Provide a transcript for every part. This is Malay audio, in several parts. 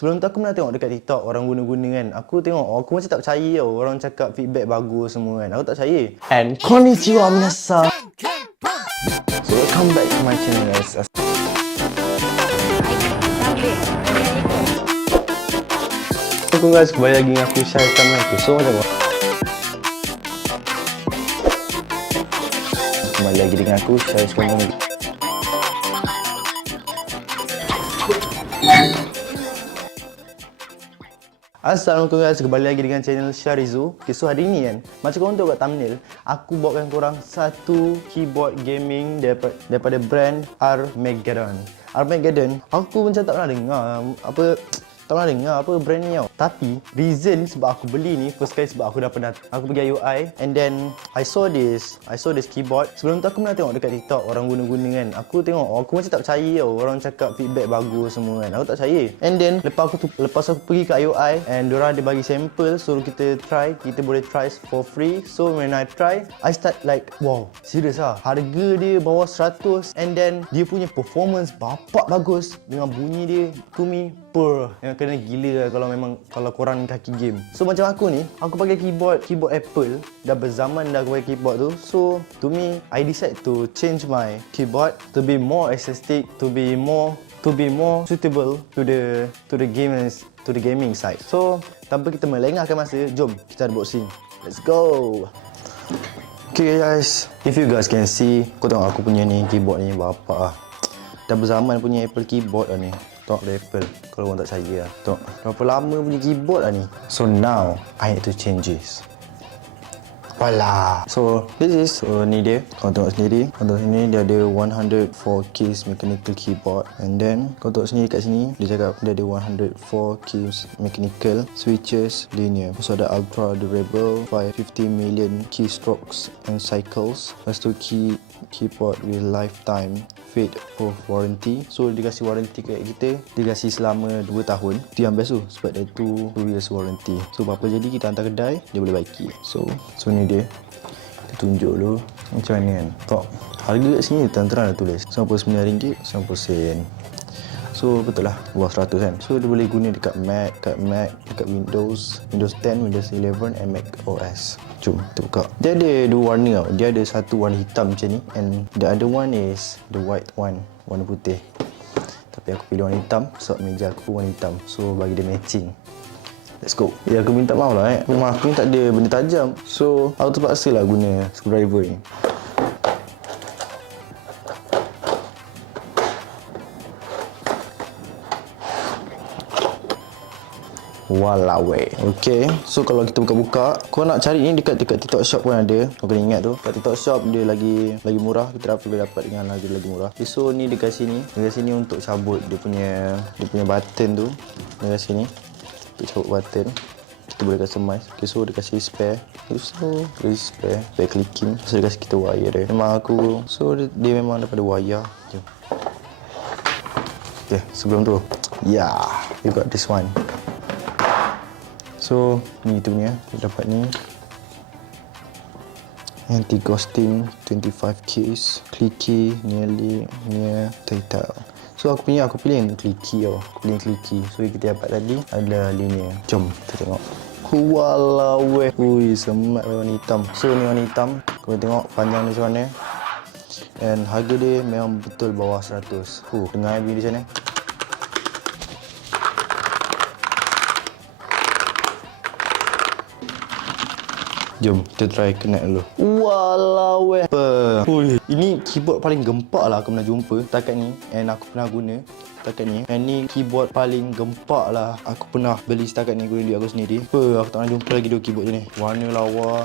Sebelum tu aku pernah tengok dekat TikTok orang guna-guna kan. Aku tengok, aku macam tak percaya tau. Orang cakap feedback bagus semua kan. Aku tak percaya. And konnichiwa minasan. So welcome back to my channel guys. Assalamualaikum guys, kembali lagi dengan aku Syah sama aku. So macam mana? Kembali lagi dengan aku Syah sama aku. Assalamualaikum guys, kembali lagi dengan channel Syahrizu. Okay, so hari ni kan, macam korang tengok kat thumbnail, aku bawakan korang satu keyboard gaming daripada brand Armageddon. Armageddon, aku macam tak pernah dengar apa brand ni tau. Tapi reason sebab aku beli ni first kali sebab aku pergi IUI and then I saw this keyboard. Sebelum tu aku pernah tengok dekat TikTok orang guna-guna kan. Aku macam tak percaya tau. Orang cakap feedback bagus semua kan. Aku tak percaya. And then lepas aku pergi ke IUI and diorang ada bagi sampel suruh kita try. Kita boleh try for free. So when I try, I start like wow, serius lah. Harga dia bawah 100 and then dia punya performance bapak bagus dengan bunyi dia to me yang kena gila lah kalau korang kaki game. So macam aku ni, aku pakai keyboard Apple. Dah berzaman dah aku pakai keyboard tu. So to me, I decide to change my keyboard to be more aesthetic, to be more suitable to the gaming side. So tanpa kita melengahkan masa, jom kita unboxing. Let's go. Okay guys, if you guys can see, kau tengok aku punya ni keyboard ni bapak lah. Dah berzaman punya Apple keyboard lah ni. Tengok dari Apple, kalau korang tak percaya lah. Tengok berapa lama punya keyboard lah ni. So now, I need to change this. Wala. So this is, ni dia. Korang tengok sendiri. Korang tengok sini dia ada 104 keys mechanical keyboard. And then, korang tengok sini kat sini, dia cakap dia ada 104 keys mechanical, switches, linear. So ada ultra durable, 550 million keystrokes and cycles. Lepas tu keyboard with lifetime fade proof warranty. So dia kasih warranty kat kita, dia kasih selama 2 tahun. Itu yang best tu, sebab dia 2 years warranty. So apa-apa jadi kita hantar kedai, dia boleh baiki. So ni dia. Kita tunjuk dulu macam mana kan. Tok, harga kat sini terang-terang dah tulis RM99, 90 sen. So betul lah, bawah 100 kan. So dia boleh guna dekat Mac, dekat Windows 10, Windows 11 and Mac OS. Jom kita buka. Dia ada 2 warna tau. Dia ada satu warna hitam macam ni and the other one is the white one, warna putih. Tapi aku pilih warna hitam sebab meja aku warna hitam. So bagi dia matching. Let's go. Ya, aku minta maaf lah rumah aku ni tak ada benda tajam. So aku terpaksa lah guna screwdriver ni. Walaway. Okay, so kalau kita buka-buka, kau nak cari ni dekat TikTok shop pun ada. Kau kena ingat tu, kat TikTok shop dia lagi murah. Kita boleh dapat dengan harga lagi murah. Okay, so ni dekat sini untuk cabut dia punya button tu. Dekat sini untuk cabut button kita boleh customize. Okay, so dia kasih spare. So spare clicking. So dia kasih kita wire dia. Memang dia memang daripada wire. Jom. Okay, sebelum tu, you got this one. So ni tu punya, kita dapat ni anti-ghosting 25 keys, clicky, near title. So aku pilih yang clicky tau. Aku pilih yang clicky. So kita dapat tadi ada linear. Jom kita tengok. Walau weh. Ui, semat warna hitam. So ni warna hitam. Kau tengok panjang dia macam mana. And harga dia memang betul bawah 100. Dengar bunyi di sana. Jom kita try connect dulu. Walau weh. Ini keyboard paling gempak lah aku pernah jumpa setakat ni. And aku pernah guna setakat ni. And ni keyboard paling gempak lah aku pernah beli setakat ni, guna duit aku sendiri. Aku tak pernah jumpa lagi 2 keyboard je ni. Warna lawa.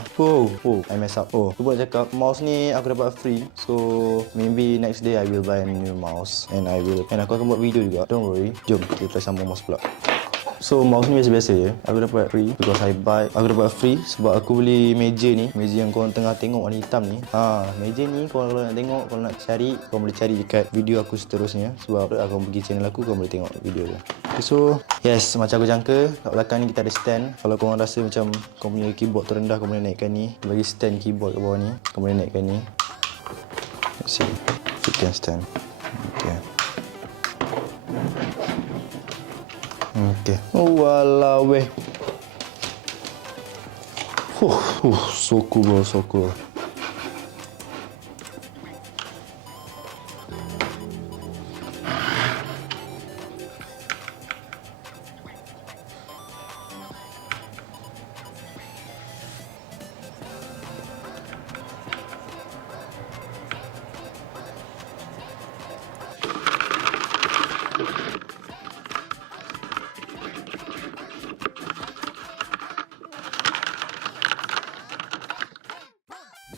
I mess up. Aku boleh cakap mouse ni aku dapat free. So maybe next day I will buy a new mouse. And aku akan buat video juga. Don't worry. Jom kita try sambung mouse pula. So mouse ni biasa-biasa je. Aku dapat free because aku dapat free sebab aku beli meja ni. Meja yang korang tengah tengok warna hitam ni. Meja ni kalau nak tengok, kalau nak cari, korang boleh cari dekat video aku seterusnya. Sebab aku pergi channel aku, korang boleh tengok video tu. Okay, so yes, macam aku jangka, kat belakang ni kita ada stand. Kalau korang rasa macam korang punya keyboard terendah, korang boleh naikkan ni. Bagi stand keyboard kat bawah ni, korang boleh naikkan ni. Let's see, you can stand. Okay. Okey. Walau weh. So cool bro, so cool.